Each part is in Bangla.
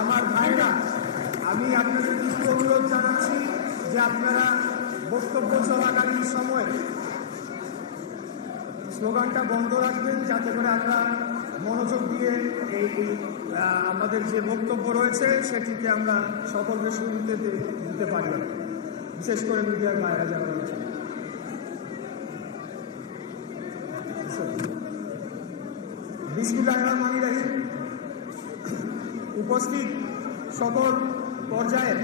আমার ভাইরা, আমি আপনাদের কিছু অনুরোধ জানাচ্ছি যে আপনারা বক্তব্য চলাকালীন সময় স্লোগানটা বন্ধ রাখবেন যাতে করে আমরা মনোযোগ দিয়ে এই আমাদের যে বক্তব্য রয়েছে সেটিকে আমরা সকলকে শুনতে দিতে পারি। বিশেষ করে মিডিয়ার ভাইরা যারা রয়েছে বিসমিল্লাহ রহমান রাহিম। উপস্থিত সকল পর্যায়ের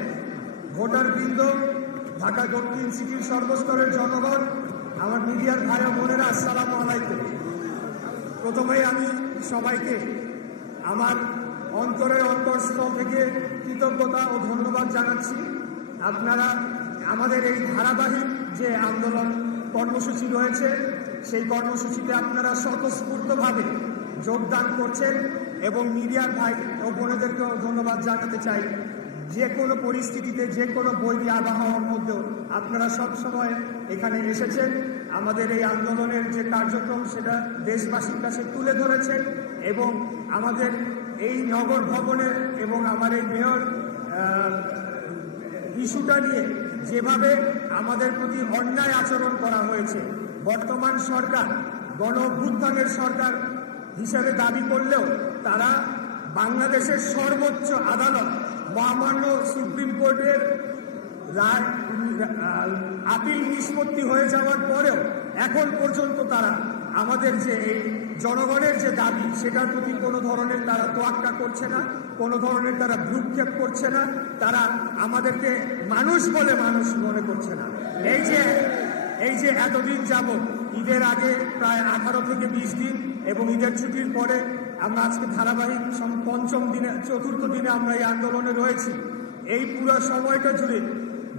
ভোটারবৃন্দ, ঢাকা দক্ষিণ সিটির সর্বস্তরের জনগণ, আমার মিডিয়ার ভাই বোনেরা, আসসালামু আলাইকুম। প্রথমেই আমি সবাইকে আমার অন্তরের অন্তরস্থল থেকে কৃতজ্ঞতা ও ধন্যবাদ জানাচ্ছি। আপনারা আমাদের এই ধারাবাহিক যে আন্দোলন কর্মসূচি রয়েছে, সেই কর্মসূচিতে আপনারা স্বতঃস্ফূর্তভাবে যোগদান করছেন। এবং মিডিয়ার ভাই ও বোনেদেরকেও ধন্যবাদ জানাতে চাই। যে কোনো পরিস্থিতিতে, যে কোনো বৈরী আবহাওয়ার মধ্যেও আপনারা সব সময় এখানে এসেছেন। আমাদের এই আন্দোলনের যে কার্যক্রম, সেটা দেশবাসীর কাছে তুলে ধরেছেন এবং আমাদের এই নগর ভবনের এবং আমার এই মেয়র ইস্যুটা নিয়ে যেভাবে আমাদের প্রতি অন্যায় আচরণ করা হয়েছে, বর্তমান সরকার গণ সরকার হিসাবে দাবি করলেও তারা বাংলাদেশের সর্বোচ্চ আদালত, মহামান্য সুপ্রিম কোর্টের আপিল নিষ্পত্তি হয়ে যাওয়ার পরেও এখন পর্যন্ত তারা আমাদের যে এই জনগণের যে দাবি, সেটার প্রতি কোনো ধরনের তারা তোয়াক্কা করছে না, কোনো ধরনের তারা ভ্রুক্ষেপ করছে না, তারা আমাদেরকে মানুষ বলে মানুষ মনে করছে না। এই যে এই যে এতদিন যাবৎ ঈদের আগে প্রায় আঠারো থেকে বিশ দিন এবং ঈদের ছুটির পরে আমরা আজকে ধারাবাহিক পঞ্চম দিনে, চতুর্থ দিনে আমরা এই আন্দোলনে রয়েছি। এই পুরো সময়টা জুড়ে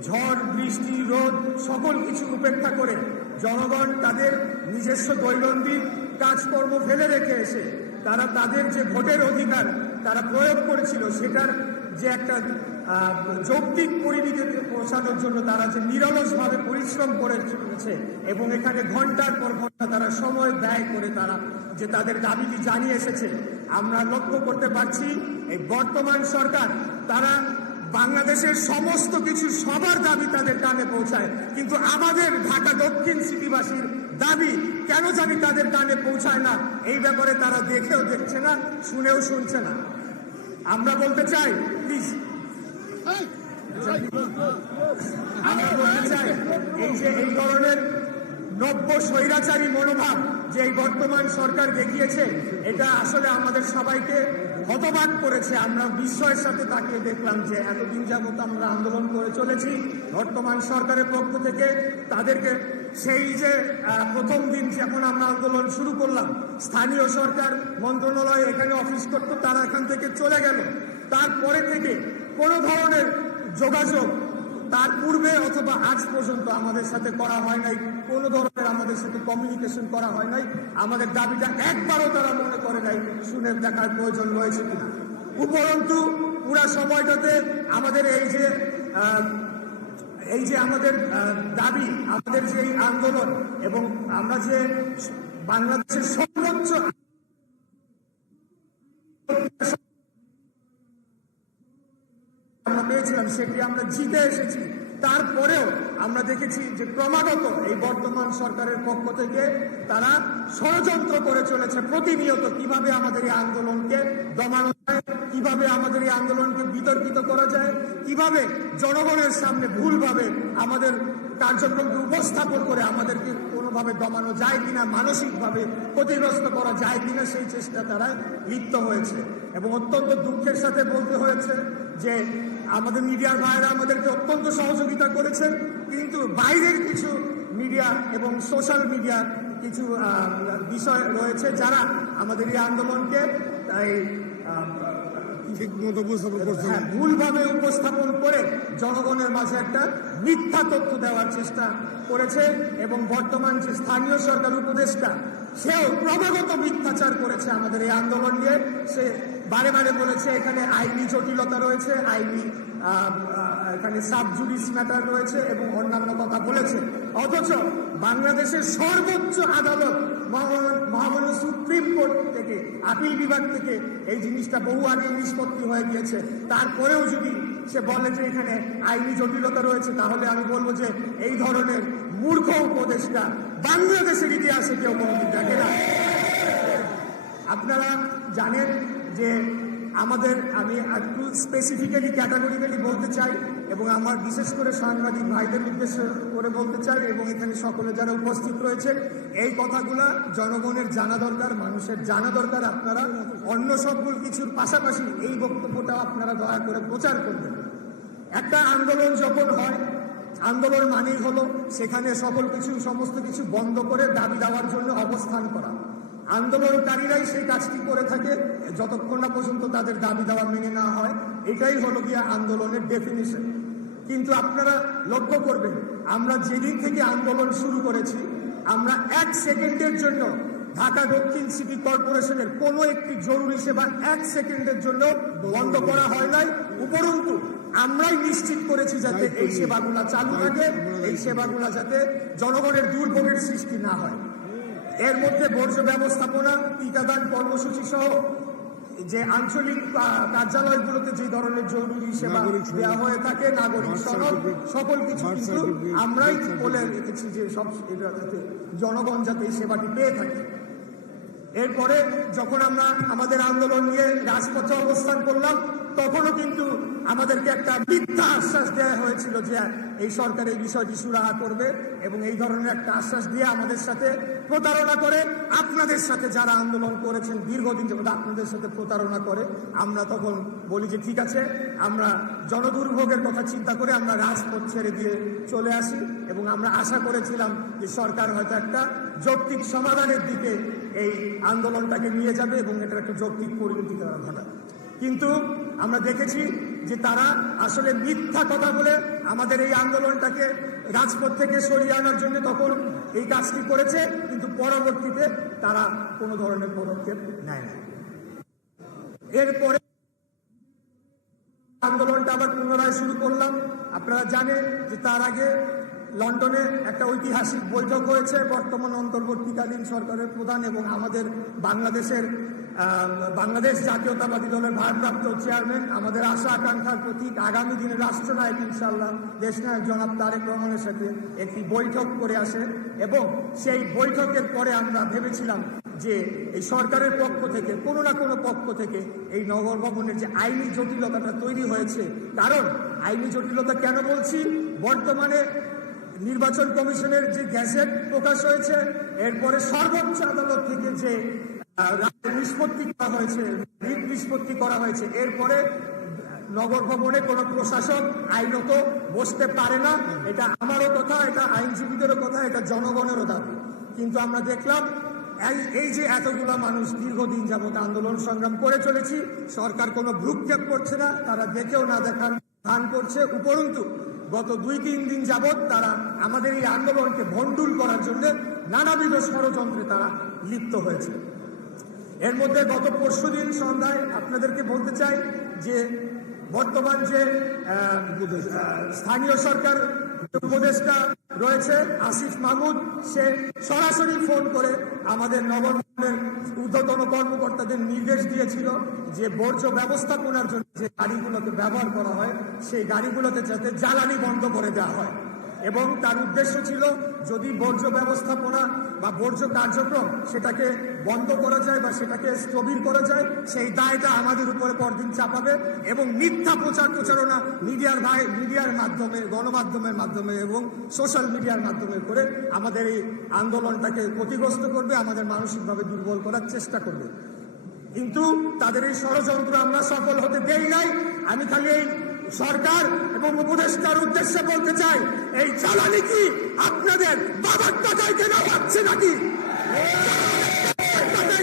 ঝড়, বৃষ্টি, রোদ, সকল কিছু উপেক্ষা করে জনগণ তাদের নিজস্ব দৈনন্দিন কাজকর্ম ফেলে রেখে এসে তারা তাদের যে ভোটের অধিকার তারা প্রয়োগ করেছিল, সেটার যে একটা যৌক্তিক পরিণতিতে পৌঁছানোর জন্য তারা যে নিরলসভাবে পরিশ্রম করে চলেছে এবং এখানে ঘণ্টার পর ঘণ্টা তারা সময় ব্যয় করে তারা যে তাদের দাবিটি জানিয়ে এসেছে, আমরা লক্ষ্য করতে পারছি এই বর্তমান সরকার তারা বাংলাদেশের সমস্ত কিছু সবার দাবি তাদের কানে পৌঁছায়, কিন্তু আমাদের ঢাকা দক্ষিণ সিটিবাসীর দাবি কেন জানি তাদের কানে পৌঁছায় না, এই ব্যাপারে তারা দেখেও দেখছে না, শুনেও শুনছে না। আমরা বলতে চাই প্লিজ আমরা বলতে চাই এই যে এই ধরনের নব্য স্বৈরাচারী মনোভাব যে এই বর্তমান সরকার দেখিয়েছে, এটা আসলে আমাদের সবাইকে হতবাক করেছে। আমরা বিস্ময়ের সাথে তাকিয়ে দেখলাম যে এতদিন যাবত আমরা আন্দোলন করে চলেছি, বর্তমান সরকারের পক্ষ থেকে তাদেরকে সেই যে প্রথম দিন যখন আমরা আন্দোলন শুরু করলাম, স্থানীয় সরকার, মন্ত্রণালয় এখানে অফিস করতো, তারা এখান থেকে চলে গেল। তারপরে থেকে কোনো ধরনের যোগাযোগ তার পূর্বে অথবা আজ পর্যন্ত আমাদের সাথে করা হয় নাই, কোনো ধরনের আমাদের সাথে কমিউনিকেশন করা হয় নাই। আমাদের দাবিটা একবারও তারা মনে করে নাই, শুনে দেখার প্রয়োজন রয়েছে কিনা। উপরন্তু, পুরা সময়টাতে আমাদের এই যে এই যে আমাদের দাবি, আমাদের যে আন্দোলন এবং আমরা যে বাংলাদেশের সর্বোচ্চ আমরা পেয়েছিলাম, সেটি আমরা জিতে এসেছি। তারপরেও আমরা দেখেছি যে ক্রমাগত এই বর্তমান সরকারের পক্ষ থেকে তারা ষড়যন্ত্র করে চলেছে প্রতিনিয়ত কীভাবে আমাদের এই আন্দোলনকে দমানো যায়, কীভাবে আমাদের এই আন্দোলনকে বিতর্কিত করা যায়, কীভাবে জনগণের সামনে ভুলভাবে আমাদের কার্যক্রমকে উপস্থাপন করে আমাদেরকে কোনোভাবে দমানো যায় কিনা, মানসিকভাবে ক্ষতিগ্রস্ত করা যায় কিনা, সেই চেষ্টা তারা লিপ্ত হয়েছে। এবং অত্যন্ত দুঃখের সাথে বলতে হয়েছে যে আমাদের মিডিয়ার ভাইরা আমাদেরকে অত্যন্ত সহযোগিতা করেছেন কিন্তু বাইরের কিছু মিডিয়া এবং সোশ্যাল মিডিয়া কিছু বিষয় রয়েছে যারা আমাদের এই আন্দোলনকে করছে হ্যাঁ ভুলভাবে উপস্থাপন করে জনগণের মাঝে একটা মিথ্যা তথ্য দেওয়ার চেষ্টা করেছে এবং বর্তমান যে স্থানীয় সরকার উপদেষ্টা সেও ক্রমাগত মিথ্যাচার করেছে আমাদের এই আন্দোলন নিয়ে সে বারে বারে বলেছে, এখানে আইনি জটিলতা রয়েছে, আইনি এখানে সাব জুডিস ম্যাটার রয়েছে এবং অন্যান্য কথা বলেছে। অথচ বাংলাদেশের সর্বোচ্চ আদালত মহামান্য সুপ্রিম কোর্ট থেকে, আপিল বিভাগ থেকে এই জিনিসটা বহু আগে নিষ্পত্তি হয়ে গিয়েছে। তারপরেও যদি সে বলে যে এখানে আইনি জটিলতা রয়েছে, তাহলে আমি বলব যে এই ধরনের মূর্খ উপদেশটা বাংলাদেশের ইতিহাসে কেউ কোনোদিন দেখে না। আপনারা জানেন যে আমাদের, আমি একটু স্পেসিফিক্যালি ক্যাটাগরিক্যালি বলতে চাই এবং আমার বিশেষ করে সাংবাদিক ভাইদের উদ্দেশ্য করে বলতে চাই এবং এখানে সকলে যারা উপস্থিত রয়েছেন এই কথাগুলা জনগণের জানা দরকার, মানুষের জানা দরকার, আপনারা অন্য সকল কিছুর পাশাপাশি এই বক্তব্যটা আপনারা দয়া করে প্রচার করবেন। একটা আন্দোলন যখন হয়, আন্দোলন মানেই হলো সেখানে সকল কিছু, সমস্ত কিছু বন্ধ করে দাবি দেওয়ার জন্য অবস্থান করা। আন্দোলনকারীরাই সেই কাজটি করে থাকে, যতক্ষণ না পর্যন্ত তাদের দাবি দাওয়া মেনে না হয়, এটাই হলো গিয়ে আন্দোলনের ডেফিনিশন কিন্তু আপনারা লক্ষ্য করবেন, আমরা যেদিন থেকে আন্দোলন শুরু করেছি, আমরা এক সেকেন্ডের জন্য ঢাকা দক্ষিণ সিটি কর্পোরেশনের কোনো একটি জরুরি সেবা এক সেকেন্ডের জন্য বন্ধ করা হয় নাই। উপরন্তু, আমরাই নিশ্চিত করেছি যাতে এই সেবাগুলা চালু থাকে, এই সেবাগুলা যাতে জনগণের দুর্ভোগের সৃষ্টি না হয়। এর মধ্যে বর্জ্য ব্যবস্থাপনা টিকাদান কর্মসূচি সহ যে আঞ্চলিক কার্যালয়গুলোতে যে ধরনের জরুরি সেবা দেওয়া হয়ে থাকে নাগরিক সনদ সকল কিছু কিন্তু আমরাই বলে রেখেছি যে সব জনগণ যাতে এই সেবাটি পেয়ে থাকে। এরপরে যখন আমরা আমাদের আন্দোলন নিয়ে রাজপথে অবস্থান করলাম তখনও কিন্তু আমাদেরকে একটা মিথ্যা আশ্বাস দেওয়া হয়েছিল যে এই সরকার এই বিষয়টি সুরাহা করবে এবং এই ধরনের একটা আশ্বাস দিয়ে আমাদের সাথে প্রতারণা করে। আপনাদের সাথে যারা আন্দোলন করেছেন, দীর্ঘদিন যাবত আপনাদের সাথে প্রতারণা করে, আমরা তখন বলি যে ঠিক আছে, আমরা জনদুর্ভোগের কথা চিন্তা করে আমরা রাজপথ ছেড়ে দিয়ে চলে আসি এবং আমরা আশা করেছিলাম যে সরকার হয়তো একটা যৌক্তিক সমাধানের দিকে এই আন্দোলনটাকে নিয়ে যাবে এবং এটার একটা যৌক্তিক পরিণতি তারা কিন্তু আমরা দেখেছি যে তারা আসলে মিথ্যা কথা বলে আমাদের এই আন্দোলনটাকে রাজপথ থেকে সরিয়ে আনার জন্য তখন এই কাজটি করেছে, কিন্তু পরবর্তীতে তারা কোনো ধরনের পদক্ষেপ নেয় না এরপরে আন্দোলনটা আবার পুনরায় শুরু করলাম। আপনারা জানেন যে তার আগে লন্ডনে একটা ঐতিহাসিক বৈঠক হয়েছে, বর্তমান অন্তর্বর্তীকালীন সরকারের প্রধান এবং আমাদের বাংলাদেশের বাংলাদেশ জাতীয়তাবাদী দলের ভারপ্রাপ্ত চেয়ারম্যান, আমাদের আশা আকাঙ্ক্ষার প্রতীক আগামী দিনে রাষ্ট্রনায়ক ইনশাল্লাহ দেশনায়ক জনাব তারেক রহমানের সাথে একটি বৈঠক করে আসে এবং সেই বৈঠকের পরে আমরা ভেবেছিলাম যে এই সরকারের পক্ষ থেকে, কোনো না কোনো পক্ষ থেকে এই নগর ভবনের যে আইনি জটিলতাটা তৈরি হয়েছে, কারণ আইনি জটিলতা কেন বলছি? বর্তমানে নির্বাচন কমিশনের যে গ্যাজেট প্রকাশ হয়েছে, এরপরে সর্বোচ্চ আদালত থেকে যে নিষ্পত্তি করা হয়েছে রিট নিষ্পত্তি করা হয়েছে। এরপরে নগর ভবনে কোনো প্রশাসক আইনত বসতে পারে না। এটা আমারও কথা, এটা আইনজীবীদেরও কথা, এটা জনগণেরও দাবি। কিন্তু আমরা দেখলাম, এই- যে এতগুলা মানুষ দীর্ঘদিন যাবত আন্দোলন সংগ্রাম করে চলেছি, সরকার কোনো ভ্রুক্ষেপ করছে না, তারা দেখেও না দেখার ভান করছে। উপরন্তু, গত দুই তিন দিন যাবৎ তারা আমাদের এই আন্দোলনকে ভণ্ডুল করার জন্য নানাবিধ ষড়যন্ত্রে তারা লিপ্ত হয়েছে। এর মধ্যে গত পরশু দিন সন্ধ্যায় আপনাদেরকে বলতে চাই যে বর্তমান যে স্থানীয় সরকার উপদেষ্টা রয়েছে আসিফ মাহমুদ, সে সরাসরি ফোন করে আমাদের নগরের ঊর্ধ্বতন কর্মকর্তাদের নির্দেশ দিয়েছিল যে বর্জ্য ব্যবস্থাপনার জন্য যে গাড়িগুলোকে ব্যবহার করা হয়, সেই গাড়িগুলোতে যাতে জ্বালানি বন্ধ করে দেওয়া হয়। এবং তার উদ্দেশ্য ছিল যদি বর্জ্য ব্যবস্থাপনা বা বর্জ্য কার্যক্রম সেটাকে বন্ধ করা যায় বা সেটাকে স্থবির করা যায়, সেই দায়টা আমাদের উপরে পরদিন চাপাবে এবং মিথ্যা প্রচার প্রচারণা মিডিয়ার ভাই, মিডিয়ার মাধ্যমে, গণমাধ্যমের মাধ্যমে এবং সোশ্যাল মিডিয়ার মাধ্যমে করে আমাদের এই আন্দোলনটাকে ক্ষতিগ্রস্ত করবে, আমাদের মানসিকভাবে দুর্বল করার চেষ্টা করবে। কিন্তু তাদের এই ষড়যন্ত্র আমরা সফল হতে দেই নাই। আমি খালি এই সরকার এবং উপদেষ্টার উদ্দেশ্যে বলতে চাই, এই জ্বালানি কি আপনাদের বাবার টাকায় কেনা হচ্ছে নাকি?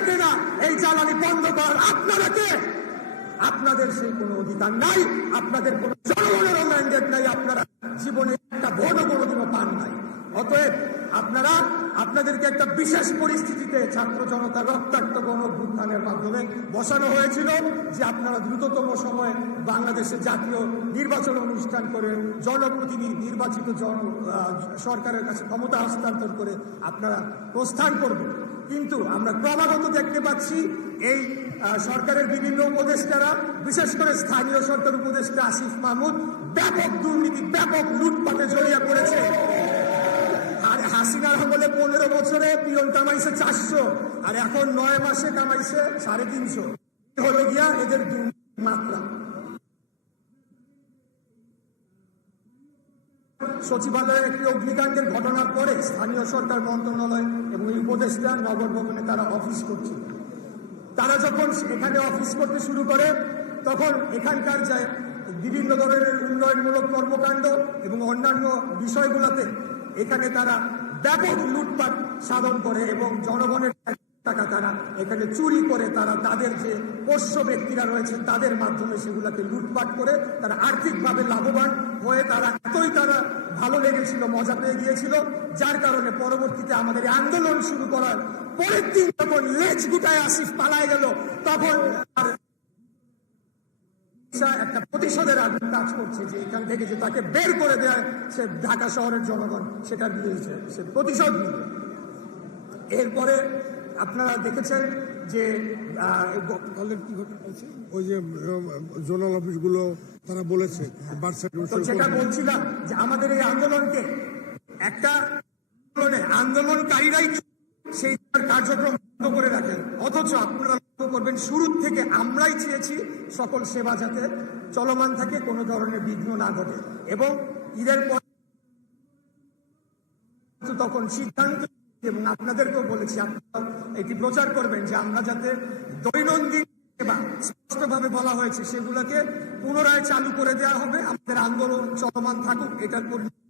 কেনা এই জ্বালানি বন্ধ করার আপনারা কে? আপনাদের সেই কোনো অধিকার নাই, আপনাদের কোনো জনগণেরও ম্যান্ডেট নাই, আপনারা জীবনে একটা ভোটও কোনোদিনও পান নাই। অতএব আপনারা আপনাদেরকে একটা বিশেষ পরিস্থিতিতে ছাত্র জনতার রক্তাক্ত গণ অভ্যুত্থানের মাধ্যমে বসানো হয়েছিল যে আপনারা দ্রুততম সময়ে বাংলাদেশে জাতীয় নির্বাচন অনুষ্ঠান করে জনপ্রতিনিধি, নির্বাচিত জন সরকারের কাছে ক্ষমতা হস্তান্তর করে আপনারা প্রস্থান করবেন। কিন্তু আমরা ক্রমাগত দেখতে পাচ্ছি এই সরকারের বিভিন্ন উপদেষ্টারা, বিশেষ করে স্থানীয় সরকার উপদেষ্টা আসিফ মাহমুদ, ব্যাপক দুর্নীতি, ব্যাপক লুটপাটে জড়িয়ে পড়েছে। হাসিনার আমলে পনেরো বছরে পিয়ন কামাইছে চারশো, আর এখন নয় মাসে কামাইছে সাড়ে তিনশো। হলো গিয়া এদের মাত্রা। সচিবালয়ে একটি অগ্নিকাণ্ডের ঘটনার পরে স্থানীয় সরকার মন্ত্রণালয় এবং উপদেষ্টা নগর ভবনে তারা অফিস করছিল তারা যখন এখানে অফিস করতে শুরু করে, তখন এখানকার যে বিভিন্ন ধরনের উন্নয়নমূলক কর্মকাণ্ড এবং অন্যান্য বিষয়গুলোতে এখানে তারা ব্যাপক লুটপাট সাধন করে এবং জনগণের টাকা তারা এখানে চুরি করে, তারা তাদের যে পোষ্য ব্যক্তিরা রয়েছেন তাদের মাধ্যমে সেগুলোকে লুটপাট করে তারা আর্থিকভাবে লাভবান হয়ে তারা এতই তারা ভালো লেগেছিল, মজা পেয়ে গিয়েছিল, যার কারণে পরবর্তীতে আমাদের আন্দোলন শুরু করার পরের দিন যখন লেজ গুটায় আসিফ পালায় গেল, তখন একটা প্রতিশোধের আগুন কাজ করছে যে এখান থেকে যে তাকে বের করে দেয় সে ঢাকা শহরের জনগণ সেটা দিয়েছে সে প্রতিশোধ নিবে এরপরে আপনারা দেখেছেন যে কি ওই যে জোনাল অফিসগুলো তারা বলেছে যেটা বলছিলাম যে আমাদের এই আন্দোলনকে একটা আন্দোলনে আন্দোলনকারীরাই সেই কার্যক্রম বন্ধ করে রাখেন। অথচ আপনারা করবেন, শুরুর থেকে আমরাই চেয়েছি সকল সেবা যাতে চলমান থাকে, কোনো ধরনের বিঘ্ন না ঘটে। এবং ঈদের পর তখন সিদ্ধান্ত এবং আপনাদেরকেও বলেছি আপনারা এটি প্রচার করবেন যে আমরা যাতে দৈনন্দিন সেবা স্পষ্টভাবে বলা হয়েছে, সেগুলোকে পুনরায় চালু করে দেওয়া হবে। আমাদের আন্দোলন চলমান থাকুক, এটার পরি-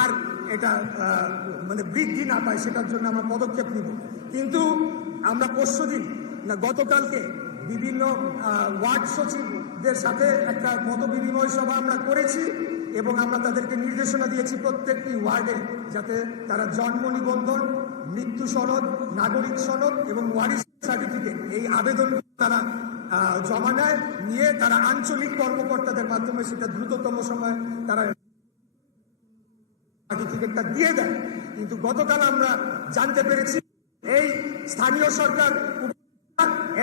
আর এটা মানে বৃদ্ধি না পায়, সেটার জন্য আমরা পদক্ষেপ নিব। কিন্তু আমরা পরশুদিন না, গতকালকে বিভিন্ন ওয়ার্ড সচিবদের সাথে একটা মত বিনিময় সভা আমরা করেছি এবং আমরা তাদেরকে নির্দেশনা দিয়েছি প্রত্যেকটি ওয়ার্ডে যাতে তারা জন্ম নিবন্ধন, মৃত্যু সনদ, নাগরিক সনদ এবং ওয়ারিশ সার্টিফিকেট এই আবেদন তারা জমা নেয়, নিয়ে তারা আঞ্চলিক কর্মকর্তাদের মাধ্যমে সেটা দ্রুততম সময় তারা সার্টিফিকেটটা দিয়ে দেয় কিন্তু গতকাল আমরা জানতে পেরেছি, এই স্থানীয় সরকার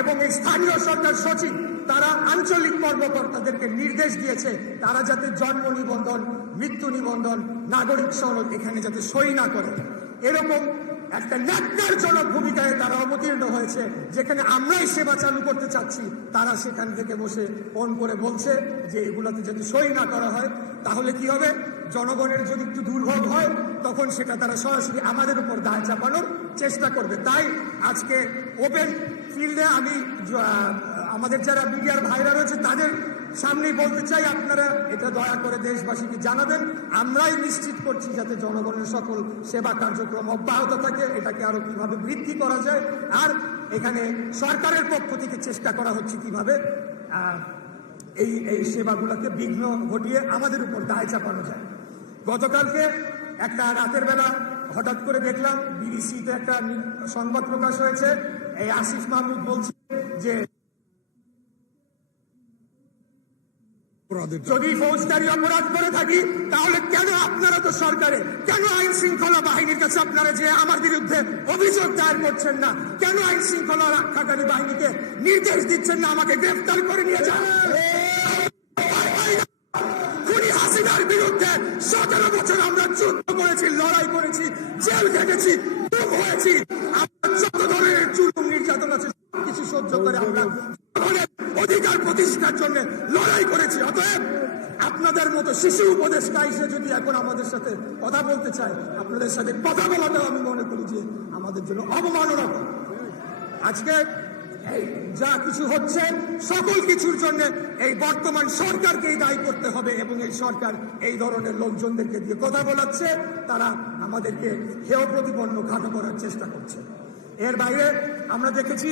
এবং এই স্থানীয় সরকার সচিব, তারা আঞ্চলিক কর্মকর্তাদেরকে নির্দেশ দিয়েছে, তারা যাতে জন্ম নিবন্ধন, মৃত্যু নিবন্ধন, নাগরিক সনদ এখানে যাতে সই না করে। এরকম একটা ন্যাক্কারজনক ভূমিকায় তারা অবতীর্ণ হয়েছে। যেখানে আমরাই সেবা চালু করতে চাচ্ছি, তারা সেখান থেকে বসে ফোন করে বলছে যে এগুলোতে যদি সই না করা হয়, তাহলে কি হবে? জনগণের যদি একটু দুর্ভোগ হয়, তখন সেটা তারা সরাসরি আমাদের উপর দায় চাপানোর চেষ্টা করবে। তাই আজকে ওপেন ফিল্ডে আমি আমাদের যারা মিডিয়ার ভাইরা রয়েছে, তাদের সামনেই বলতে চাই আপনারা, এটা দয়া করে দেশবাসীকে জানাবেন, আমরাই নিশ্চিত করছি যাতে জনগণের সকল সেবা কার্যক্রম অব্যাহত থাকে, এটাকে আরও কীভাবে বৃদ্ধি করা যায়, আর এখানে সরকারের পক্ষ থেকে চেষ্টা করা হচ্ছে কীভাবে এই এই সেবাগুলোকে বিঘ্ন ঘটিয়ে আমাদের উপর দায় চাপানো যায়। গতকালকে একটা রাতের বেলা হঠাৎ করে দেখলাম, বিবিসিতে একটা সংবাদ প্রকাশ হয়েছে, এই আসিফ মাহমুদ বলছে যে যদি ফৌজদারি অপরাধ করে থাকি, তাহলে কেন আপনারা তো সরকারে? কেন আইন শৃঙ্খলা বাহিনীর কাছে আপনারা যে আমার বিরুদ্ধে অভিযোগ দায়ের করছেন না? কেন আইন শৃঙ্খলা রক্ষাকারী বাহিনীকে নির্দেশ দিচ্ছেন না আমাকে গ্রেফতার করে নিয়ে যান? হাসিনার বিরুদ্ধে সতেরো বছর আমরা যুদ্ধ করেছি, লড়াই করেছি, জেল গুম হয়েছি। আমরা যত ধরনের জুলুম নির্যাতন আছে কিছু সহ্য করে আমরা অধিকার জন্য লড়াই করেছি, অতএব আপনাদের মতো শিশু উপদেষ্টা এসে যদি এখন আমাদের সাথে কথা বলতে চায়, আপনাদের সাথে কথা বলাটাও আমি মনে করি যে আমাদের জন্য অবমাননা আজকে যা কিছু হচ্ছে, সকল কিছুর জন্য এই বর্তমান সরকারকেই দায়ী করতে হবে এবং এই সরকার এই ধরনের লোকজনদেরকে দিয়ে কথা বলাচ্ছে, তারা আমাদেরকে হেয় প্রতিপন্ন খাটো করার চেষ্টা করছে। এর বাইরে আমরা দেখেছি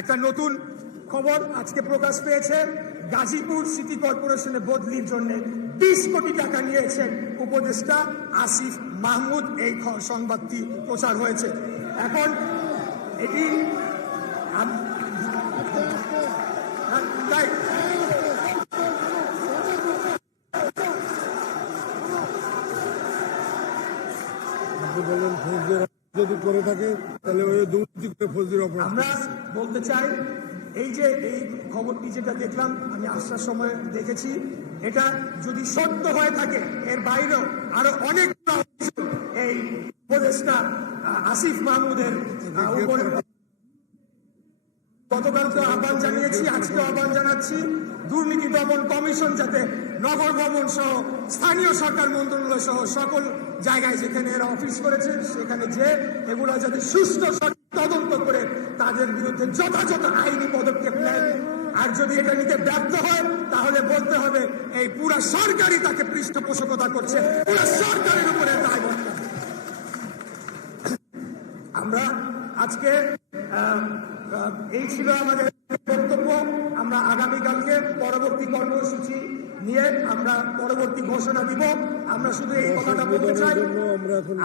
একটা নতুন খবর আজকে প্রকাশ পেয়েছে। গাজীপুর সিটি কর্পোরেশনে বদলির জন্য বিশ কোটি টাকা নিয়েছেন উপদেষ্টা আসিফ মাহমুদ। এই সংবাদটি প্রচার হয়েছে। এখন এটি যদি করে থাকে তাহলে ওই দুর্নীতি করে ফৌজদারি অপরাধ আমরা বলতে চাই এই যে এই খবরটি যেটা দেখলাম আমি আসার সময় দেখেছি এটা যদি সত্য হয়ে থাকে এর বাইরেও আরও অনেক এই উপদেষ্টা আসিফ মাহমুদের উপরে গতকালকে আহ্বান জানিয়েছি আজকে আহ্বান জানাচ্ছি দুর্নীতি দমন কমিশন যাতে নগর ভবন সহ স্থানীয় সরকার মন্ত্রণালয় সহ সকল জায়গায় যেখানে এরা অফিস করেছে সেখানে যে এগুলো যাতে সুস্থ সঠিক তদন্ত করে তাদের বিরুদ্ধে যথাযথ আইনি পদক্ষেপ নেয়। আর যদি এটা নিতে ব্যর্থ হয় তাহলে বলতে হবে এই পুরা সরকারই তাকে পৃষ্ঠপোষকতা করছে। পুরা সরকারের উপরে দায়বদ্ধ আমরা আজকে এই ছিল আমাদের বক্তব্য। আমরা আগামীকালকে পরবর্তী কর্মসূচি নিয়ে আমরা পরবর্তী ঘোষণা দিব। আমরা শুধু এই কথাটা বলতে চাই।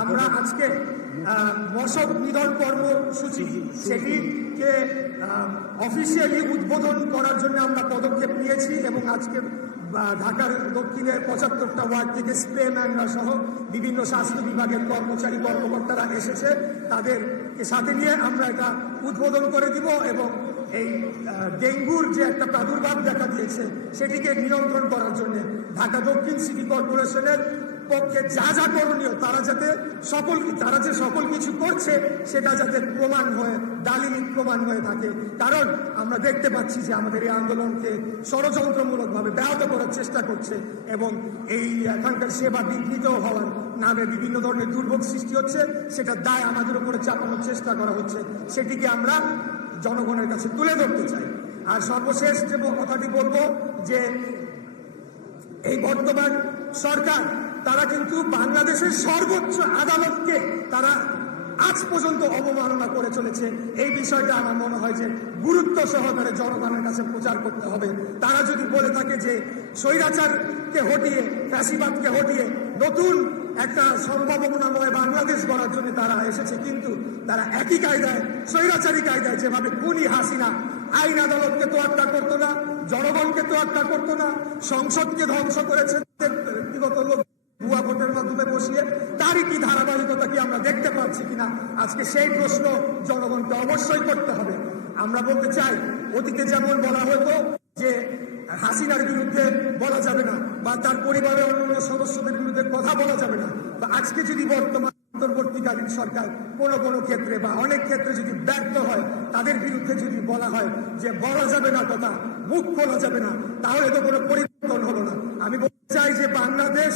আমরা আজকে মশক নিধন কর্মসূচি সেটিকে অফিসিয়ালি উদ্বোধন করার জন্য আমরা পদক্ষেপ নিয়েছি এবং আজকে ঢাকার দক্ষিণের পঁচাত্তরটা ওয়ার্ড থেকে স্প্রেম্যানরা সহ বিভিন্ন স্বাস্থ্য বিভাগের কর্মচারী কর্মকর্তারা এসেছে। তাদেরকে সাথে নিয়ে আমরা এটা উদ্বোধন করে দিব এবং এই ডেঙ্গুর যে একটা প্রাদুর্ভাব দেখা দিয়েছে, সেটিকে নিয়ন্ত্রণ করার জন্য ঢাকা দক্ষিণ সিটি কর্পোরেশনের পক্ষে যা যা করণীয়, তারা যাতে সকল তারা যে সকল কিছু করছে, সেটা যাতে প্রমাণ হয়ে দালিলিক প্রমাণ হয়ে থাকে। কারণ আমরা দেখতে পাচ্ছি যে আমাদের এই আন্দোলনকে ষড়যন্ত্রমূলকভাবে ব্যাহত করার চেষ্টা করছে এবং এই এখানকার সেবা বিঘ্নিত হওয়ার নামে বিভিন্ন ধরনের দুর্ভোগ সৃষ্টি হচ্ছে। সেটা দায় আমাদের উপরে চাপানোর চেষ্টা করা হচ্ছে। সেটিকে আমরা জনগণের কাছে তুলে ধরতে চাই। আর সর্বশেষ যে কথাটি বলব, যে এই বর্তমান সরকার, তারা কিন্তু বাংলাদেশের সর্বোচ্চ আদালতকে তারা আজ পর্যন্ত অবমাননা করে চলেছে। এই বিষয়টা আমার মনে হয় যে গুরুত্ব সহকারে জনগণের কাছে প্রচার করতে হবে। তারা যদি বলে থাকে যে স্বৈরাচারকে হটিয়ে, ফ্যাসিবাদকে হটিয়ে নতুন একটা সম্ভাবনাময় বাংলাদেশ গড়ার জন্য তারা এসেছে, কিন্তু তারা একই কায়দায়, স্বৈরাচারী কায়দায় যেভাবে কুনি হাসিনা আইন আদালতকে তো তোয়াক্কা করতো না, জনগণকে তো তোয়াক্কা করতো না, সংসদকে ধ্বংস করেছে, ব্যক্তিগত লোক ভুয়া ভোটের মাধ্যমে বসিয়ে, তারই কি ধারাবাহিকতা কি আমরা দেখতে পাচ্ছি কিনা? আজকে সেই প্রশ্ন জনগণকে অবশ্যই করতে হবে। আমরা বলতে চাই, অতীতে যেমন বলা হতো যে হাসিনার বিরুদ্ধে বলা যাবে না বা তার পরিবারের অন্যান্য সদস্যদের বিরুদ্ধে কথা বলা যাবে না। বা আজকে যদি বর্তমান অন্তর্বর্তীকালীন সরকার কোন কোন ক্ষেত্রে বা অনেক ক্ষেত্রে যদি ব্যর্থ হয়, তাদের বিরুদ্ধে যদি বলা হয় যে বলা যাবে না কথা, মুখ খোলা যাবে না, তাহলে তো কোনো পরিবর্তন হলো না। আমি বলতে চাই যে বাংলাদেশ